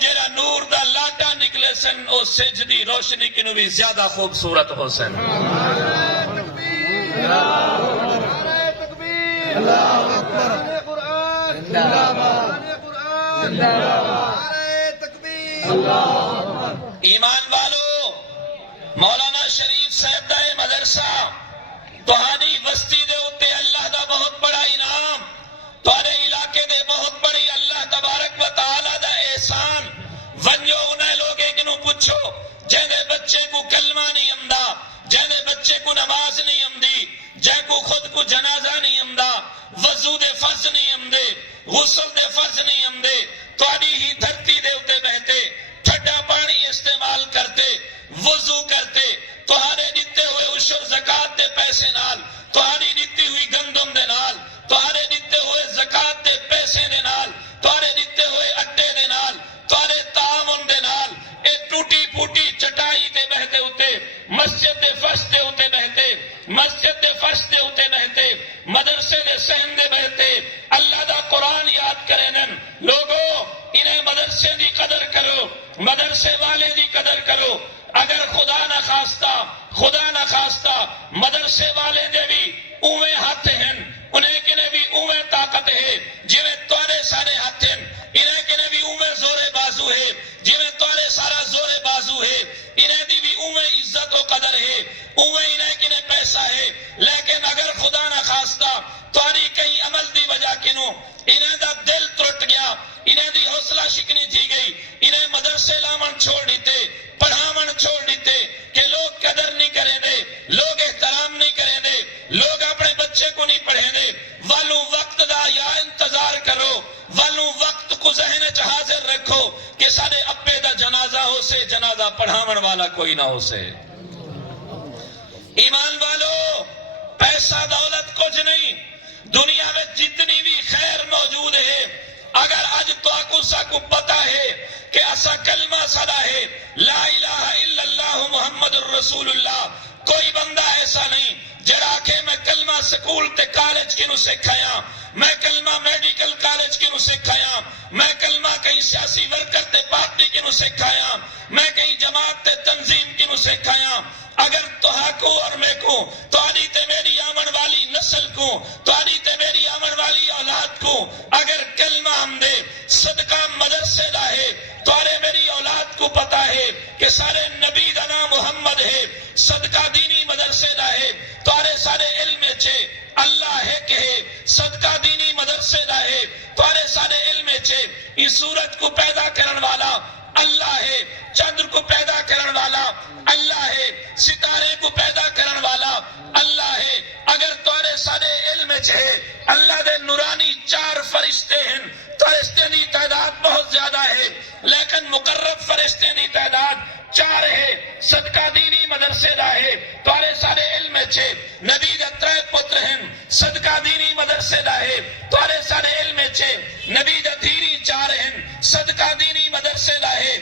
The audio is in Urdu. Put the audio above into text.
جیڑا نور دا لاٹا نکلے سن او سج دی روشنی کنو بھی زیادہ خوبصورت ہو سن. ایمان والو، مولانا شریف صاحب دا مدرسہ تہاڈی بستی دے اوتے اللہ دا بہت بڑا انعام، تہاڈے علاقے دے بہت بڑی اللہ تبارک و تعالی دا احسان. ونجو انہیں لوگے کنو پوچھو جن دے بچے کو کلمہ نہیں آمدا، جن دے بچے کو نماز نہیں آمدی، جن کو خود کو جنازہ نہیں آمدا، وضو دے فرض نہیں آمدے، غسل دے فرض نہیں آمدے، تہاڈی ہی دھرتی دے اوتے بہتے ٹھڈا پانی استعمال کرتے، وضو کرتے، تہاڈے دتے ہوئے عشر زکات دے پیسے نال، تہاڈی دتی ہوئی گندم دے نال، تہاڈے دتے ہوئے زکات دے پیسے دے نال، تہاڈے دتے ہوئے اٹے دے نال، تہاڈے تعاون دے نال اے ٹوٹی پھوٹی چٹائی تے بہتے ہوتے، مسجد دے فرش دے اوتے بہتے، مسجد دے فرش دے اوتے بہتے، مدرسے دے صحن دے بہتے، اللہ دا قرآن یاد کرے نن. لوگو انہیں مدرسے دی قدر کرو، مدرسے والے دی قدر کرو. اگر خدا نہ خواستہ مدرسے والے دے بھی اوے ہاتھ ہیں، انہیں کنے بھی اوے طاقت ہے جویں تواڈے سارے ہاتھ ہیں، انہیں کنے بھی اوے زور بازو ہے جویں تواڈے سارا زور بازو ہے، انہیں دی بھی اوے عزت و قدر ہے، اوے انہیں کنے پیسہ ہے. لیکن اگر خدا نہ خواستہ تواڈی کہیں عمل دی وجہ کنوں انہیں دا دل ٹوٹ گیا، انہیں دی حوصلہ شکنی تھی گئی، انہیں مدرسے لامن چھوڑ دیتے، پڑھاون چھوڑ دیتے کہ لوگ قدر نہیں کریں دے، لوگ احترام نہیں کریں دے، لوگ اپنے بچے کو نہیں پڑھیں دے. والو وقت دا یا انتظار کرو، والو وقت کو ذہن چ حاضر رکھو کہ سارے ابے دا جنازہ ہو سے، جنازہ پڑھاون والا کوئی نہ ہو سے. ایمان والو، پیسہ دولت کچھ نہیں، دنیا میں جتنی بھی خیر موجود ہے، اگر اج تو ساکو پتا ہے کہ اسا کلمہ سدا ہے لا الہ الا اللہ محمد الرسول اللہ، کوئی بندہ ایسا نہیں جڑا کہ میں کلمہ سکول تے کالج کی نو سکھایا، میں کلمہ میڈیکل کالج کی نو سکھایا، میں کلمہ کہیں سیاسی ورکر تے پارٹی کی نو سکھایا، میں کہیں جماعت تے تنظیم کی نو سکھایا. اگر تہاکو اور میں کو، تہاڈی تے میری آمن والی نسل کو، تہاڈی تے میری آمن والی اولاد کو اگر کلمہ آمدے صدقہ مدرسے دا ہے، تہاڈے میری اولاد کو پتا ہے کہ سارے نبی دا نام محمد ہے، صدقہ دینی مدرسے دا ہے، تہاڈے سارے علم چھے اللہ ہے کہ صدقہ دینی مدرسے دا ہے، تہاڈے سارے علم چھے اس سورج کو پیدا کرن والا اللہ ہے، چندر کو پیدا کرن والا اللہ ہے، ستارے کو پیدا کرن والا اللہ ہے. اگر تہاڈے سارے علم چھے اللہ دے نورانی 4 فرشتے ہیں، فرشتے دی تعداد بہت زیادہ ہے لیکن مقرب فرشتے دی تعداد 4 ہے. صدقہ دینی مدرسے دا ہے، تہاڈے سارے علم چھے نبی دے 3 پتر ہیں، صدقہ دینی مدرسے دا ہے، تہاڈے سارے علم چھے نبی دے دھیری 4 ہیں، صدقہ دینی مدرسے دا ہے.